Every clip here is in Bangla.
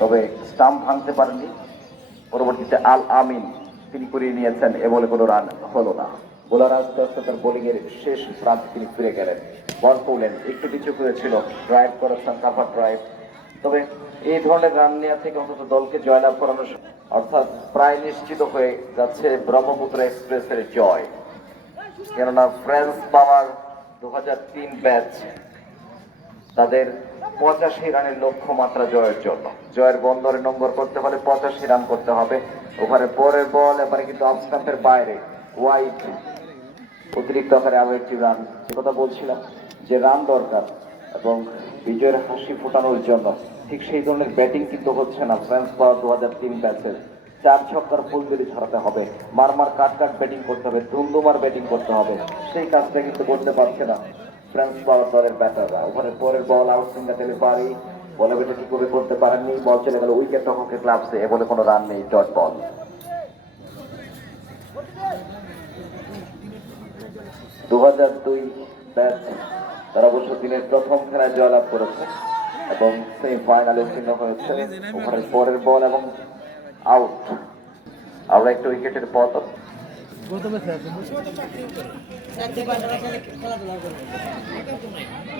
তবে স্টাম্প ভাঙতে পারেননি। পরবর্তীতে আল আমিন তিনি করিয়ে নিয়েছেন এ বলে কোনো রান হলো না। বোলার আস্তে আস্তে তার বোলিং এর শেষ প্রান্তে তিনি ফিরে গেলেন। বল করলেন একটু পিছু করেছিল ড্রাইভ করেছেন কাভার ড্রাইভ। তবে এই ধরনের রান নেওয়া থেকে অন্তত দলকে জয়লাভ করানো অর্থাৎ প্রায় নিশ্চিত হয়ে যাচ্ছে ব্রহ্মপুত্র এক্সপ্রেসের জয়। কেননা ফ্রেন্স পাওয়ার দু হাজার তিন ব্যাচ তাদের পঁচাশি রানের লক্ষ্যমাত্রা জয়ের জন্য। জয়ের বন্দরে নম্বর করতে হলে পঁচাশি রান করতে হবে। ওখানে পরের বল, এবারে কিন্তু অফ বাইরে। ওয়াইড অতিরিক্ত আকারে আরও একটি রান যে কথা বলছিলাম যে রান দরকার এবং বিজয়ের হাসি ফোটানোর জন্য। ঠিক সেই ধরনের ব্যাটিং কিন্তু হচ্ছে না। ফ্রান্স পাওয়ার দু হাজার তিন ব্যাচের চার ছক্কার ফুলবেলি ছড়াতে হবে। মারমার কাট কাট ব্যাটিং করতে হবে। ধুমধুমার ব্যাটিং করতে হবে। সেই কাজটা কিন্তু করতে পারছে না। ফ্রান্স পাওয়ার দলের ব্যাটাররা। ওখানে পরের বল আউট সিঙ্গা ডেলিভারি বলে বেটে ঠিক করে করতে পারেননি? বল চলে গেল উইকেট রক্ষকের ক্লাবসে এ বলে কোনো রান নেই ডট বল দু হাজার দুই ব্যাচ তারা অবশ্য দিনের প্রথম খেলায় জয়লাভ করেছে এবং সেমিফাইনালে উত্তীর্ণ হয়েছে। ওখানে পরের বল এবং আউট আমরা একটু উইকেটের পতন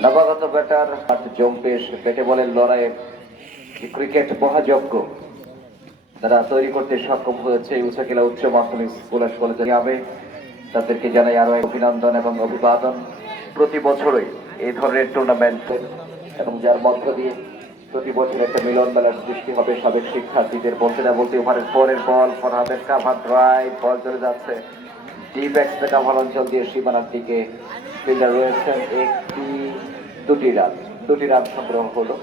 নবাগত ব্যাটার জম্পেশ ব্যাটে বলের লড়াইয়ে ক্রিকেট মহাযজ্ঞ। তারা তৈরি করতে সক্ষম হয়েছে এই উচ্চ মাধ্যমিক স্কুল কলেজে যাবে তাদেরকে জানাই আরও অভিনন্দন এবং অভিবাদন। প্রতি বছরই এই ধরনের টুর্নামেন্ট এবং যার মধ্য দিয়ে প্রতি বছর একটা মিলন মেলার সৃষ্টি হবে সাবেক শিক্ষার্থীদের বলতে না বলতে ওভারের পরের বল, ফরহাদের কাভার ড্রাইভ বল চলে যাচ্ছে। ডিপ ব্যাটসম্যান কাভার অঞ্চল দিয়ে সীমানার দিকে ফিল্ডার রয়েছেন একটি দুটি রান। দুটি রান সংগ্রহ হলো।